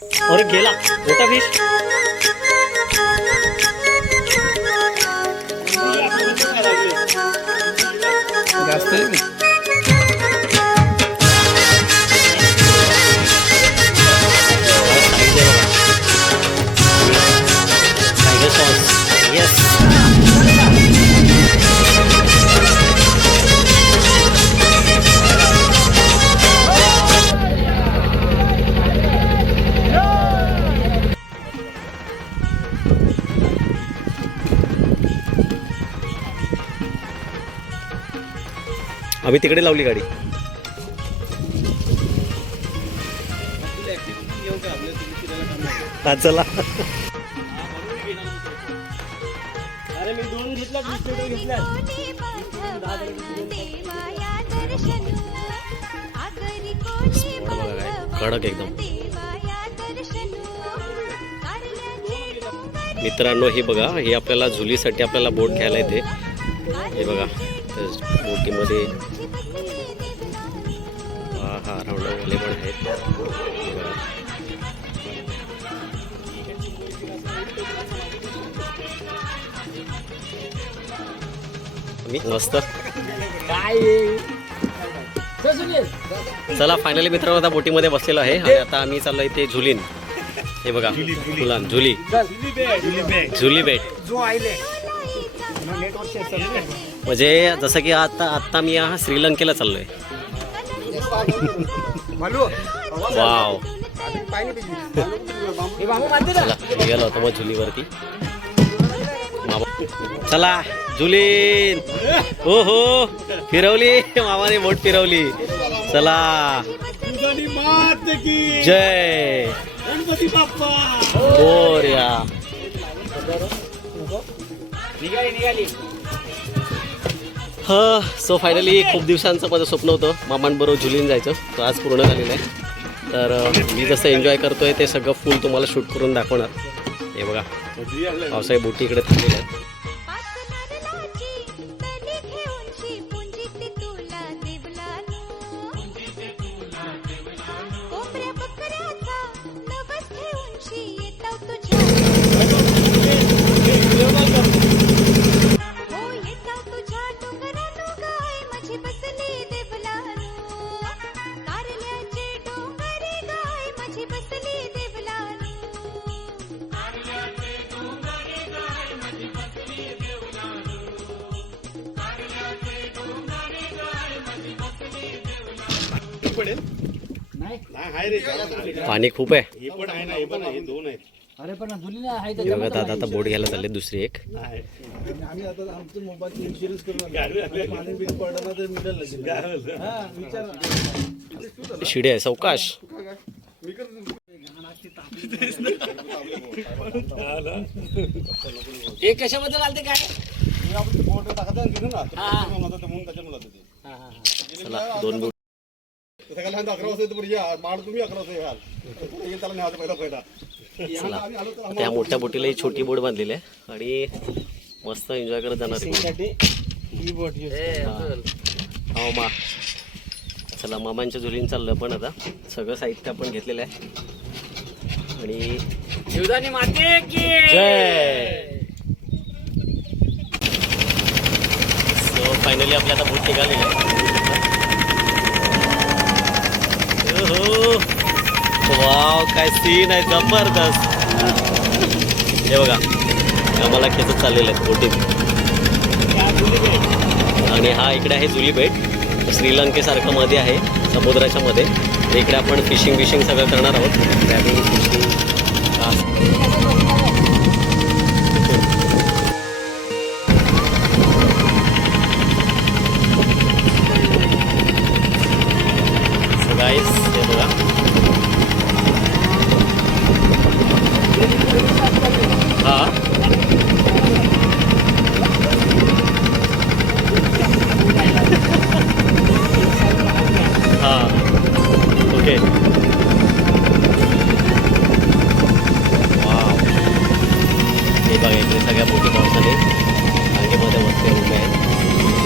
अरे गेला मोठा फिश आम्ही तिकडे लावली गाडी. हा चला. अरे मी दोन घेतल्या कडक एकदम. मित्रांनो हे बघा हे आपल्याला झुलीसाठी आपल्याला बोट घ्यायला येते. हे बघा तर बोटीमध्ये हा राऊंडवाले पण आहेत हे मस्त चला फायनली मित्रांनो आता बोटीमध्ये बसलेलो आहे आणि आता आम्ही चाललो इथे झुलीन. हे बघा फुलान झुली. झुली. बेट म्हणजे जसं की आता आता मी हा श्रीलंकेला चाललोय. वाव. चला गेलो होतो मग झुलीवरती. चला झुलीन. हो हो फिरवली. मामाने बोट फिरवली. चला. जय. मोर्या हा सो फायनली खूप दिवसांचं माझं स्वप्न होतं. मामांबरोबर झुलीन जायचं. तर आज पूर्ण झालेलं आहे तर मी जसं एन्जॉय करतोय ते सगळं फुल तुम्हाला शूट करून दाखवणार. हे बघा. पावसाळी बोटी इकडे थांबलेल्या आहेत. बसली पाणी खूप आहे. हे पण आहे ना हे पण आहे हे दोन आहेत. अरे पण आहे हे बघा दादा आता बोट घ्यायला चालले दुसरी एक. आम्ही आता आमचं मोबाईल इन्शुरन्स करून पाणी बिल पडलं ना तर मिळेल लगेच. हा, विचार. ना. शिडी आहे सावकाश. हे कशाबद्दल आलते काय? हे आपण बोट टाकत आहे तिथं ना. तर म्हणतात म्हणून त्याच्यामुळे होतं ते. चला दोन बोट. सांगतो अकरा वाजता येतो बरं या माड तुम्ही अकरा वाजता याल. तर पुढे येईल त्याला न्यायचा पहिला पहिला चला. आता ह्या मोठ्या बोटीला ही छोटी बोट बांधलेली आहे आणि मस्त एन्जॉय करत जाणार आहे. ही बोट हो. मा. चला मामांच्या झुलीन चाललं पण आता. सगळं साहित्य आपण घेतलेलं आहे. आणि शिवदानी माते की! जय! सो फायनली आपल्या आता बोट निघालेली आहे. हो. वाव काय सीन आहे जबरदस्त. हे बघा आम्हाला खेचत चाललेलं आहे बोटीत. आणि हा इकडे आहे जुली बेट. श्रीलंकेसारखं मध्ये आहे समुद्राच्या मध्ये इकडे आपण फिशिंग विशिंग सगळं करणार आहोत.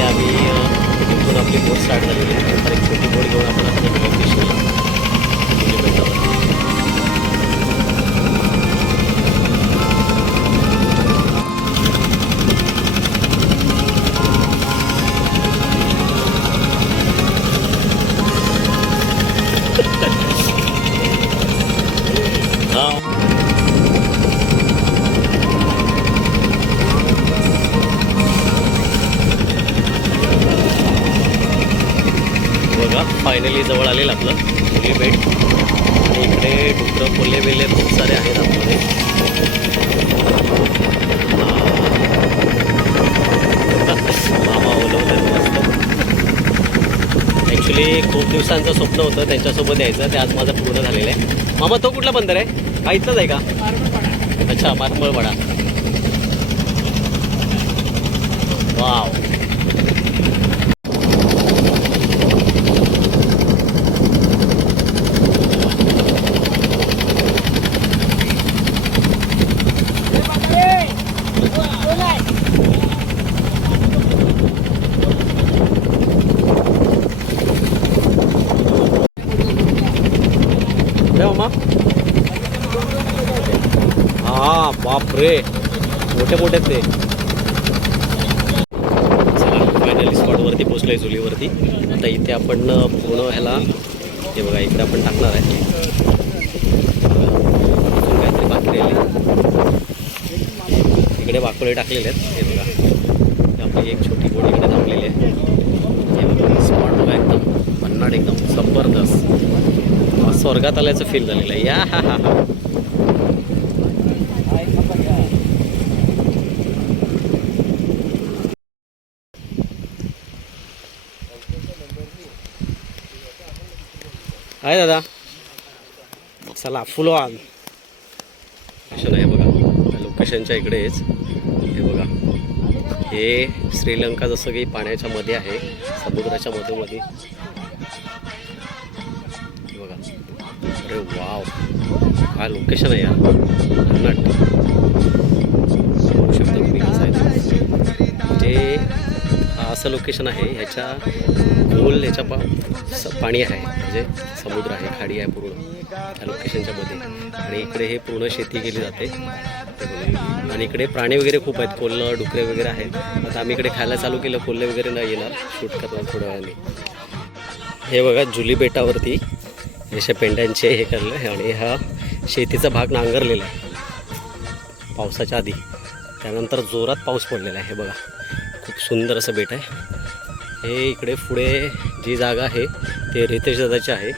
आम्ही अं, तिथून आपली बोट स्टार्ट झालेली आहे नंतर एक छोटी बोट घेऊन आपण आता निघालो फिशला ॲक्च्युली खूप दिवसांचं स्वप्न होतं त्यांच्यासोबत यायचं ते आज माझं पूर्ण झालेलं आहे. मामा तो कुठला बंदर आहे? हा इथलाच आहे का? अच्छा मारमळवाडा वाव काय मामा हा बापरे मोठे मोठे आहेत ते फायनली स्पॉटवरती पोचलोय चुलीवरती आता इथे आपण पूर्ण ह्याला हे बघा इकडे आपण टाकणार आहे. काहीतरी बाकी राहिले इकडे वाकोळे टाकलेले आहेत हे बघा. आपली एक छोटी बोट इकडे थांबलेली आहे. हे बघा स्पॉट बघा एकदम भन्नाट एकदम जबरदस्त. स्वर्गात आल्याचं फील झालेलं आहे. या हा हा हा. आहे दादा. चला फुल ऑन लोकेशन आहे बघा. लोकेशनच्या इकडेच हे बघा. हे श्रीलंका जसं की पाण्याच्या मध्ये आहे समुद्राच्या मधोमधी हे बघा. अरे वाव काय लोकेशन आहे यार. भन्नाट बघू शकता तुम्ही कसं आहे म्हणजे हा असं लोकेशन आहे ह्याच्या गोल याच्या पा स- पाणी आहे म्हणजे समुद्र आहे खाडी आहे पूर्ण. त्या लोकेशनच्या मध्ये आणि इकडे हे पूर्ण शेती केली जाते. आणि इकडे प्राणी वगैरे खूप आहेत. कोल्हं डुकरे वगैरे आहेत. आता आम्ही इकडे खायला चालू केलं. कोल्हे वगैरे नाही येणार. शूट करणार थोड्या वेळाने. हे बघा जुली बेटावरती जशा अशा पेंड्यांचे हे करलं आणि हा शेतीचा भाग नांगरलेला आहे. पावसाच्या आधी. त्यानंतर जोरात पाऊस पडलेला आहे. हे बघा. खूप सुंदर असं बेट आहे. हे इकडे पुढे जी जागा आहे ते रितेश दादाची आहे.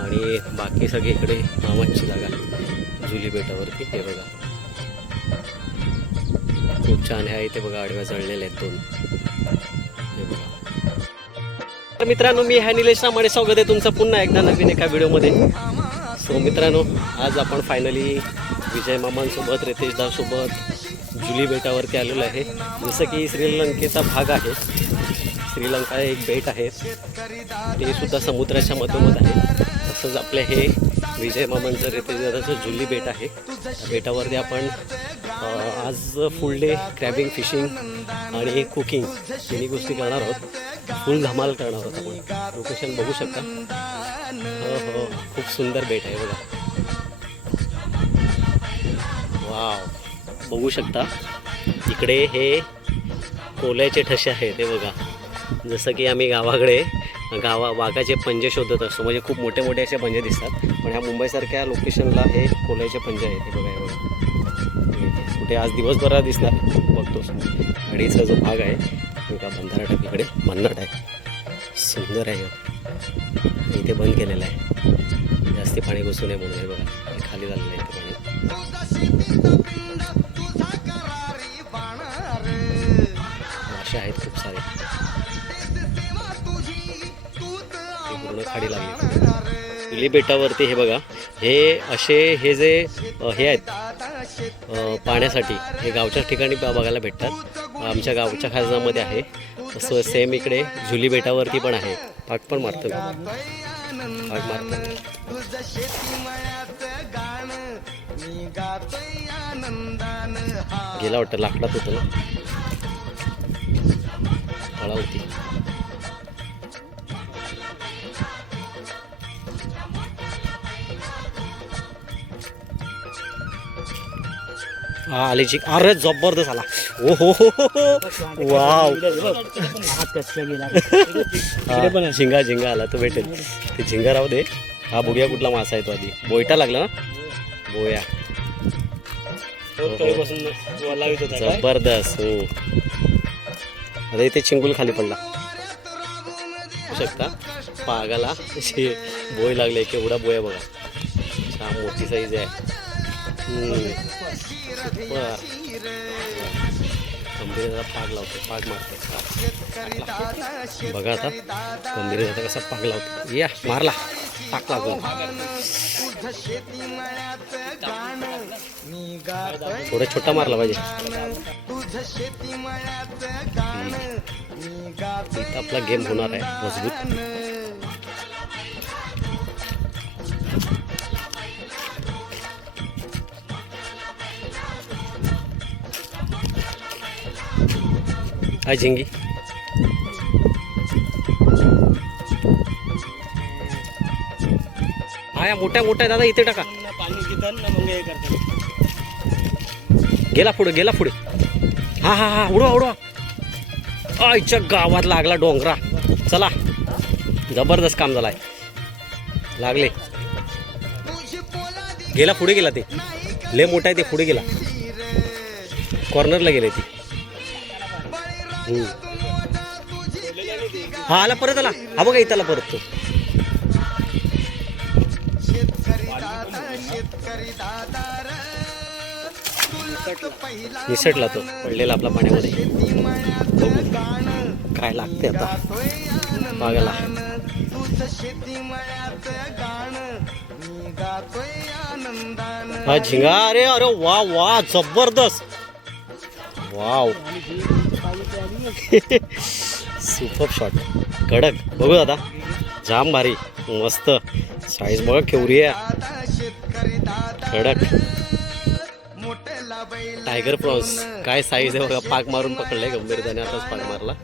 आणि बाकी सगळी इकडे मामांची जागा आहे. जुली बेटावरती हे बघा. खूप छान आहे इथे बघा आडव्या जळलेल्या आहेत दोन. तर मित्रांनो मी ह्या निलेश रामाणे स्वागत आहे तुमचं पुन्हा एकदा नवीन एका व्हिडिओमध्ये. सो मित्रांनो आज आपण फायनली विजय मामांसोबत रितेश दासोबत जुली बेटावरती आलेलो आहे. जसं की श्रीलंकेचा भाग आहे. श्रीलंका एक बेट आहे. ते सुद्धा समुद्राच्या मधोमध आहे. तसंच आपले हे विजय मामांचं रितेश दादाचं जुली बेट आहे. त्या बेटावरती आपण आज फुल डे क्रॅबिंग फिशिंग आणि कुकिंग तिन्ही गोष्टी करणार आहोत. फुल धमाल करणार आहोत आपण. लोकेशन बघू शकता. हो हो. खूप सुंदर बेट आहे बघा. वाव बघू शकता. इकडे हे कोल्याचे ठसे आहे ते बघा. जसं की आम्ही गावाकडे गावा वाघाचे पंजे शोधत असतो. म्हणजे खूप मोठे मोठे असे पंजे दिसतात. पण ह्या मुंबईसारख्या लोकेशनला हे कोल्याचे पंजे आहेत. हे बघा कुठे आज दिवसभरात दिसणार? बघतोस गाडीचा जो भाग आहे का बंधारा टाकीकडे भन्नाट आहे. सुंदर आहे हो. इथे बंद केलेलं आहे. जास्ती पाणी घुसू नये म्हणून हे बघा. खाली झालेलं आहे. खाडी लागली. जुली बेटावरती हे बघा. हे असे हे जे हे आहेत पाण्यासाठी हे गावच्या ठिकाणी बघायला भेटतात. आमच्या गावच्या खाजनामध्ये आहे. तसं सेम इकडे झुली बेटावरती पण आहे. पाक पण मारतो पाक मारतो गेला वाटतं लाकडात होतं ना. हा आली चिक अरे जबरदस्त आला. ओ हो हो, हो हो वाव. हा, झिंगा झिंगा आला तो भेटेल. ते झिंगा राहू दे. हा बघूया कुठला मासा आहे तो आधी. बोयटा लागला ना? बोया. जबरदस्त हो. आता इथे चिंगुल खाली पडला. शकता पागाला बोय लागले केवढा बोया बघा. छान मोठी साईज आहे. बर. पाग लावतो पाग मारतो बघा आता गंभीर दादा कसा पाग लावतो या मारला. पाक लागून थोडा छोटा मारला पाहिजे आपला गेम होणार आहे मजबूत. झिंगी. हा या मोठ्या मोठ्या दादा इथे टाका. गेला पुढे गेला पुढे. हा हा हा उडवा उडवा. आईच्या गावात लागला डोंगरा. चला. जबरदस्त काम झालाय. लागले. गेला पुढे गेला ते. लय मोठा आहे ते पुढे गेला. कॉर्नरला गेले ते. हो. हा. आला परत आला. हा बघा इथं आला परत तो. निसटला तो पडलेला आपला पाण्यामध्ये. काय लागते आता? बघायला हा झिंगा अरे अरे वा वा जबरदस्त. वाव. सुपर शॉट कडक. बघू दादा. जाम भारी. मस्त. साईज बघा केवढी आहे. कडक. टायगर प्रॉन्स काय साईज आहे बघा. पाक मारून पकडलाय गंभीरदाने आताच पाक मारला.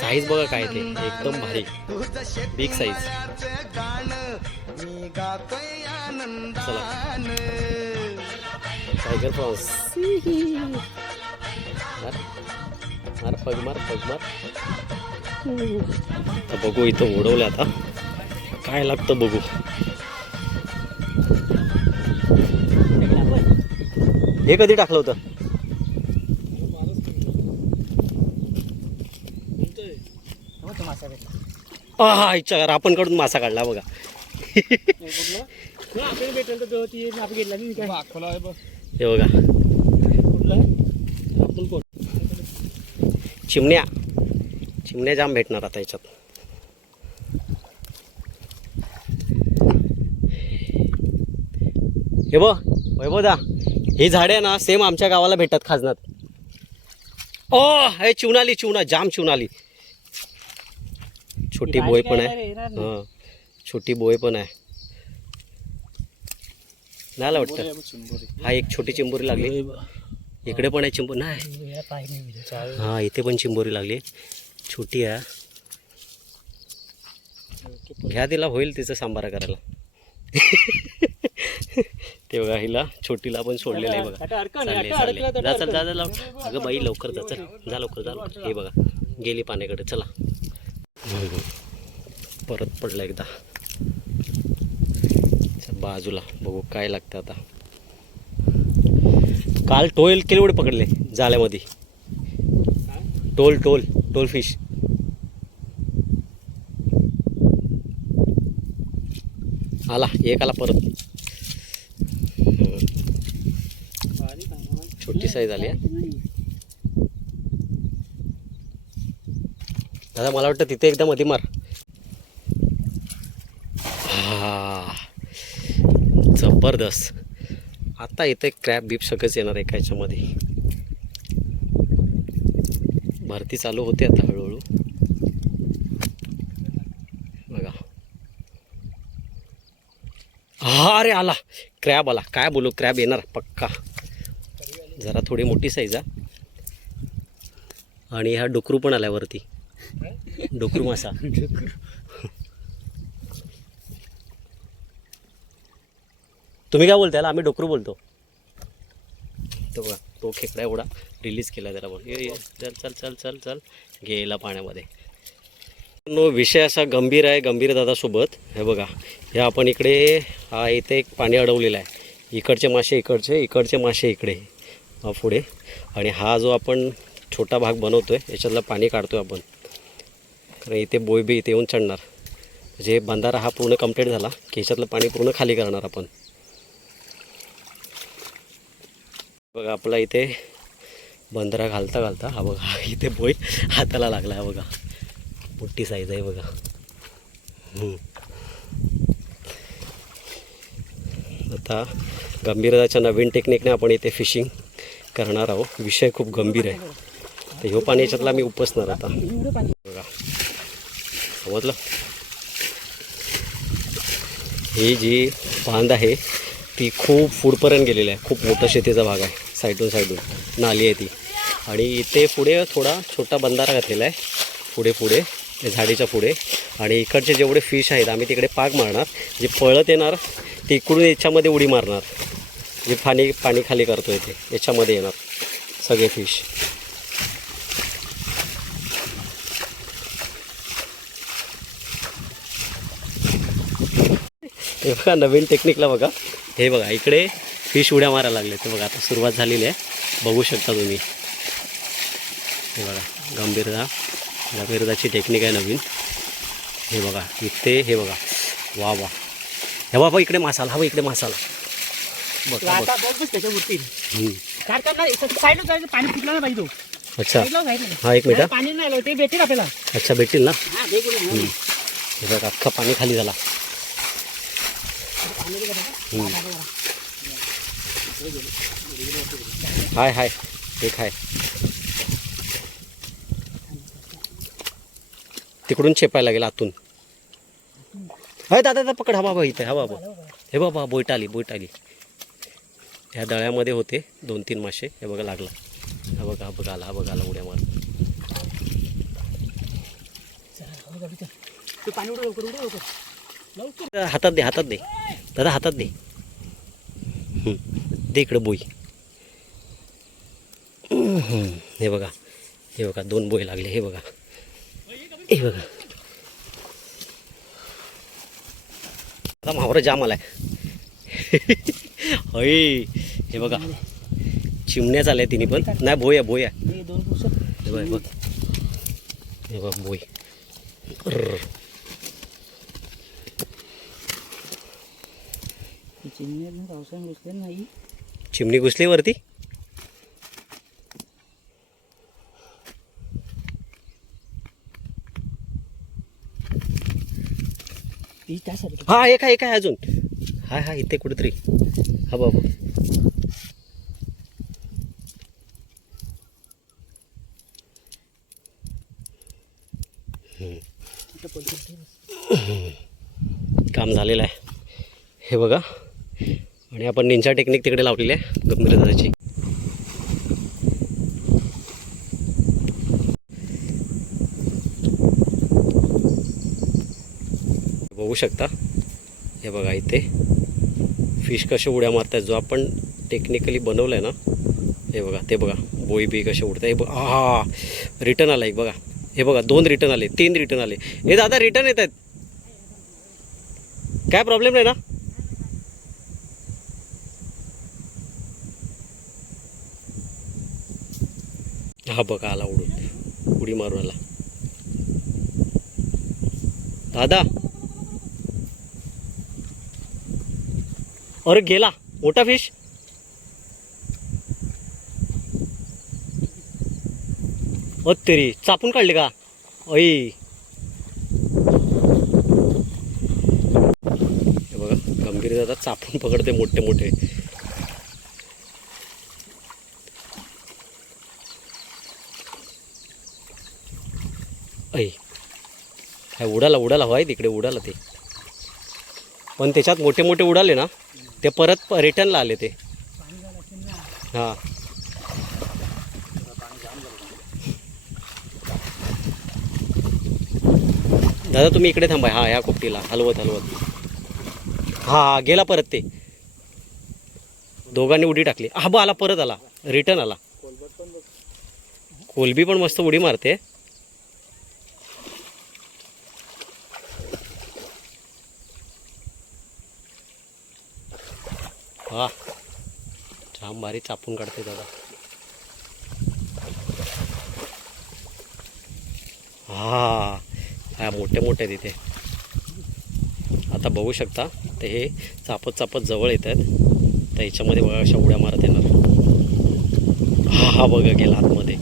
साईज बघा काय ते. एकदम भारी. बिग साईज चला. टायगर प्रॉन्स मार पग मार पग मार. आता बघू इथं उडवलं आता. काय लागतं बघू. हे कधी टाकलं होतं? आहा, इच्छा करा. आपण कडून मासा काढला बघा. हे बघा. चिमण्या. चिमण्या जाम भेटणार आता याच्यात. हे बघ वैभव दा ही झाडे ना सेम आमच्या गावाला भेटतात खाजनात. ओ हे चिवणाली चिवणा जाम चिवणाली. छोटी बोय पण आहे. हां छोटी बोय पण आहे. नाही वाटतं? हा एक छोटी चिंबोरी लागली. इकडे पण आहे चिंबोरी नाही? हा इथे पण चिंबोरी लागली. छोटी आहे घ्या तिला होईल तिचं सांबारा करायला. ते बघा हिला छोटीला आपण सोडलेलं आहे बघा. चालले जा चल जा जा लाव. अगं बाई लवकर जा चल. जा लवकर जा लवकर. हे बघा गेली पाण्याकडे चला. परत पडलं एकदा. बाजूला बघू काय लागतं आता. काल टोल केवढे पकडले जाळ्यामध्ये टोल टोल टोल फिश. आला एक आला परत. छोटी साईज आली आहे दादा मला वाटतं तिथे एकदा मध्ये मार. हा. जबरदस्त. आता इथे क्रॅब बीप सगळंच येणार आहे याच्यामध्ये भरती चालू होते आता हळूहळू. बघा. हा अरे आला क्रॅब आला. काय बोलू क्रॅब येणार पक्का. जरा थोडी मोठी साईज आहे आणि हा डुकरू पण आल्यावरती डुकरू मासा. तुम्ही काय बोलताय? आम्ही डोकरू बोलतो. तो बघा तो खेकडा एवढा रिलीज केला त्याला पण ये ये, चल चल चल चल चल. गेला पाण्यामध्ये. नो विषय असा गंभीर आहे गंभीर दादासोबत. हे बघा हे आपण इकडे हा इथे एक पाणी अडवलेलं आहे. इकडचे मासे इकडचे इकडचे मासे इकडे. पुढे. आणि हा जो आपण छोटा भाग बनवतो आहे याच्यातलं पाणी काढतो आहे आपण. कारण इथे बोयबी इथे येऊन चढणार. म्हणजे बंधारा हा पूर्ण कंप्लीट झाला की याच्यातलं पाणी पूर्ण खाली करणार आपण. बघा आपला इथे बंदरा घालता घालता हा बघा हा इथे बोई हाताला लागला हा बघा. मोठी साईज आहे बघा. आता गंभीरताच्या नवीन टेक्निकने आपण इथे फिशिंग करणार आहोत. विषय खूप गंभीर आहे. तर ह्यो पाणी याच्यातला मी उपसणार आता. बघा. समजलं? ही जी बांध आहे ती खूप फुडपर्यंत गेलेली आहे. खूप मोठा शेतीचा भाग आहे. साईडून साईडून नाली आहे ती. आणि इथे पुढे थोडा छोटा बंधारा घातलेला आहे. पुढे पुढे झाडीच्या पुढे. आणि इकडचे जेवढे फिश आहेत आम्ही तिकडे पाक मारणार. जे पळत येणार ते इकडून याच्यामध्ये उडी मारणार. जे पाणी पाणी खाली करतो इथे याच्यामध्ये येणार सगळे फिश हे बघा नवीन टेक्निकला बघा. हे बघा इकडे फिश उड्या मारायला लागले ते बघा आता सुरुवात झालेली आहे. बघू शकता तुम्ही. हे बघा गंभीरदा गंभीरदाची टेक्निक आहे नवीन. हे बघा इथे हे बघा. वा वा. हे बाबा इकडे मासाला हा बघ इकडे मासाला. पाणी फुटलं ना पाहिजे तो. अच्छा. हा एक मिनिट. पाणी नाही ते भेटेल आपल्याला. अच्छा भेटतील ना? हा बघा अख्खं पाणी खाली झाला. हाय हाय. एक हाय. तिकडून चेपायला लागेल आतून. हाय दादा दादा पकड. हा बाबा इथे. हा बाबा. हे बाबा बोईट आली बोईट आली. ह्या दळ्यामध्ये होते दोन तीन मासे. हे बघा लागला. हा बघा हा बघा आला हा बघा आला उड्या मार हातात दे हातात दे. दादा हातात दे. ते दे इकडं बोई. हे बघा हे बघा दोन बोई लागले हे बघा. हे बघा. आता मावरा जाम आलाय. हय हे बघा. चिमण्या आल्या तिने पण. नाही बोया बोया हे दोन हे बघ बघ. हे बघ बोई. पावसाने नाही. चिमणी घुसली वरती. हा एक आहे एक आहे अजून. हाय हा इथे कुठेतरी. हा बाबा काम झालेलं आहे. हे बघा. आणि आपण निंजा टेक्निक तिकडे लावलेली आहे गंभीर दादाची बघू शकता. हे बघा इथे. फिश कसे उड्या मारतात जो आपण टेक्निकली बनवलं आहे ना हे बघा ते बघा. बोई बी कसे उडतात हे बघा. हा रिटर्न आला एक बघा. हे बघा दोन रिटर्न आले तीन रिटर्न आले. हे दादा रिटर्न येत आहेत काय प्रॉब्लेम नाही ना? हा बघा आला उडून उडी मारून आला दादा. अरे गेला मोठा फिश अ तरी चापून काढले का? ऐ बघा गंभीर दादा चापून पकडते मोठे मोठे. ऐ काय उडाला उडाला हवाय तिकडे उडाला ते. पण त्याच्यात मोठे मोठे उडाले ना ते परत रिटर्नला आले ते. हां. दादा तुम्ही इकडे थांबा. हा ह्या कोपटीला. हलवत हलवत. हा हा गेला परत ते. दोघांनी उडी टाकली. हा बा आला परत आला. रिटर्न आला. कोलबी पण मस्त उडी मारते. हा. जाम भारी चापून काढते दादा. हा हा मोठे मोठे तिथे आता बघू शकता ते हे चापत चापत जवळ येत आहेत. तर याच्यामध्ये बघा अशा उड्या मारत येणार. हा हा बघा गेला आतमध्ये.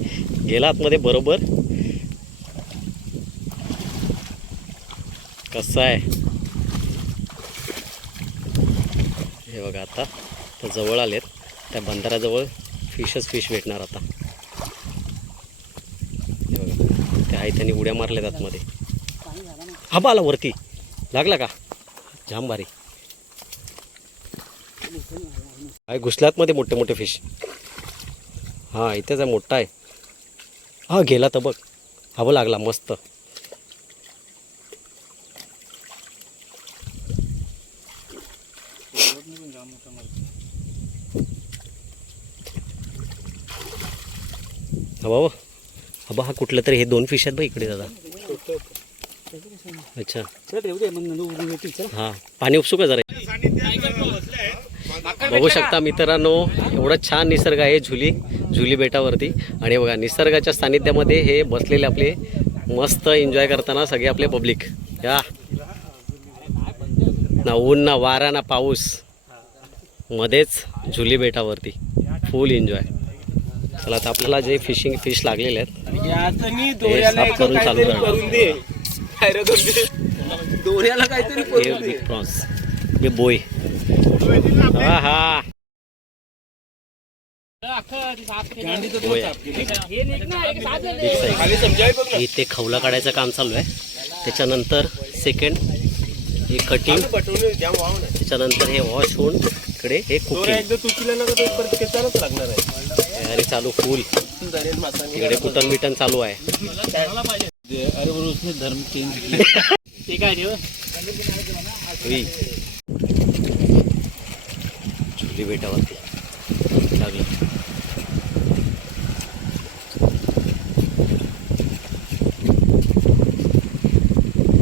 गेला आतमध्ये बरोबर. कसं आहे हे बघा आता. तर जवळ आलेत. त्या बंधाराजवळ फिशच फिश भेटणार आता. त्या बघा. ते आहे त्यांनी उड्या मारल्यात आतमध्ये. हा आला वरती. लागला का? जाम भारी. आहे घुसल्यात मध्ये मोठे मोठे फिश हां इथेच आहे मोठा आहे. हा गेला तर बघ. हा लागला मस्त. हवा बाबा हा हा कुठलं तरी हे दोन फिश आहेत बघ इकडे दादा. अच्छा. हां पाणी उपसू का जरा. बघू शकता मित्रांनो एवढा छान निसर्ग आहे झुली झुली बेटावरती. आणि बघा निसर्गाच्या सानिध्यामध्ये हे बसलेले आपले मस्त एन्जॉय करताना सगळे आपले पब्लिक या. ना ऊन ना वारा ना पाऊस. मध्येच झुली बेटावरती. फुल एन्जॉय चला आता आपल्याला जे फिशिंग फिश लागलेले आहेत ते साफ करून चालू करणार. प्रॉन्स हे बोय हा हा. इथे खवला काढायचं काम चालू आहे. त्याच्यानंतर सेकंड हे कटिंग त्याच्यानंतर हे वॉश होऊन इकडे हे कुकिंग लागणार आहे. तयारी चालू फुल इकडे कुटन बिटन चालू आहे. अरे बरोबर उसने धर्म चेंज हुई. बेटावरती. लागलं.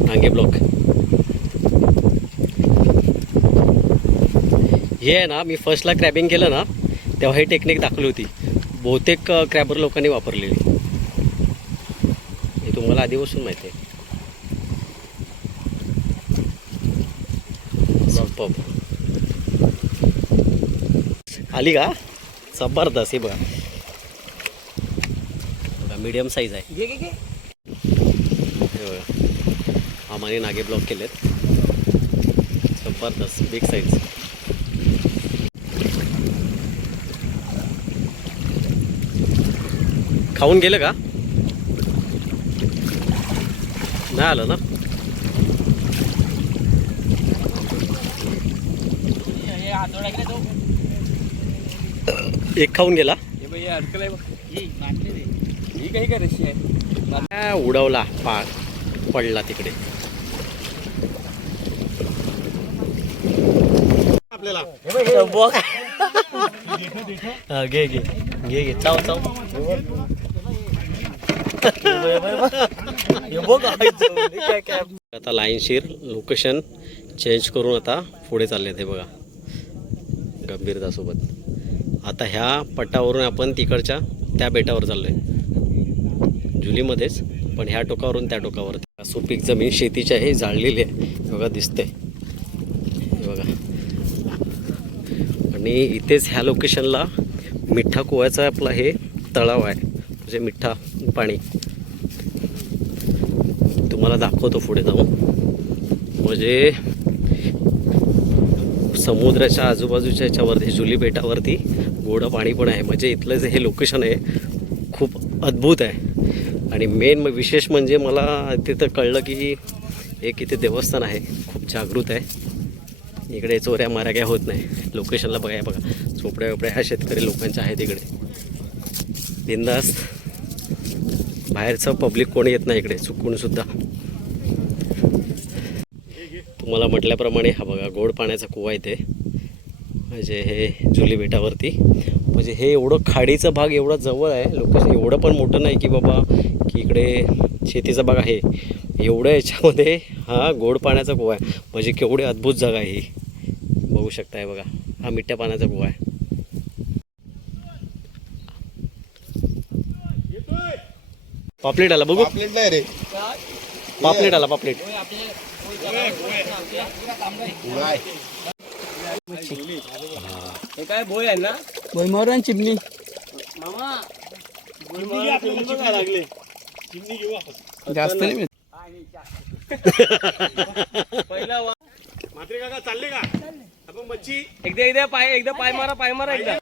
नांगे ब्लॉक हे आहे ना मी फर्स्टला क्रॅबिंग केलं ना तेव्हा ही टेक्निक दाखवली होती. बहुतेक क्रॅबर लोकांनी वापरलेली. हे तुम्हाला आधीपासून माहिती आहे. आली का? जबरदस्त हे बघा. बघा मीडियम साईज आहे. हे आम्हाला नागे ब्लॉक केलेत. जबरदस्त बिग साईज खाऊन गेलं का? नाही आलं ना? एक खाऊन गेला? ही उडवला? पा पडला तिकडे. हा, घे घे. घे घे. चाव चाव. आता लाईनशीर लोकेशन चेंज करून आता पुढे चालले ते बघा. गंभीरतासोबत आता ह्या पट्टावरून आपण तिकडच्या त्या बेटावर चाललोय. जुलीमध्येच पण ह्या टोकावरून त्या टोकावर. सुपीक जमीन शेतीची आहे जाळलेली आहे. बघा दिसते हे बघा. आणि इथेच ह्या लोकेशनला मिठ्ठा कुवायचा आपला हे तळाव आहे. म्हणजे मिठ्ठा पाणी. तुम्हाला दाखवतो पुढे जाऊन. म्हणजे समुद्राच्या आजूबाजूच्या याच्यावरती जुली बेटावरती गोडं पाणी पण आहे. म्हणजे इथलं जे हे लोकेशन आहे खूप अद्भुत आहे. आणि मेन विशेष म्हणजे मला तिथं कळलं की एक इथे देवस्थान आहे. खूप जागृत आहे. इकडे चोऱ्या माराग्या होत नाही. लोकेशनला बघाय बघा चोपड्या वोपड्या ह्या शेतकरी लोकांच्या आहेत इकडे. बिंदास्त. बाहेरचं पब्लिक कोणी येत नाही इकडे चुकूनसुद्धा तुम्हाला म्हटल्याप्रमाणे हा बघा गोड पाण्याचा कुवा इथे. म्हणजे हे जुली बेटावरती. म्हणजे हे एवढं खाडीचा भाग एवढा जवळ आहे लोकेशन एवढं पण मोठं नाही की बाबा की इकडे शेतीचा भाग आहे. एवढं याच्यामध्ये हा गोड पाण्याचा कुवा आहे. म्हणजे केवढी अद्भुत जागा आहे ही. बघू शकताय बघा हा मिठ्या पाण्याचा कुवा आहे. पापलेट आला बघू. पापलेट नाही रे. पापलेट आला पापलेट. हे काय भोय आहे ना भोईमावर आणि चिमणी. मामा लागले जास्त नाही मिळत. पहिला म्हात्रे काका चालले का? आपण मच्छी एकदा एकदा पाय एकदा पाय मारा पाय मारा एकदा.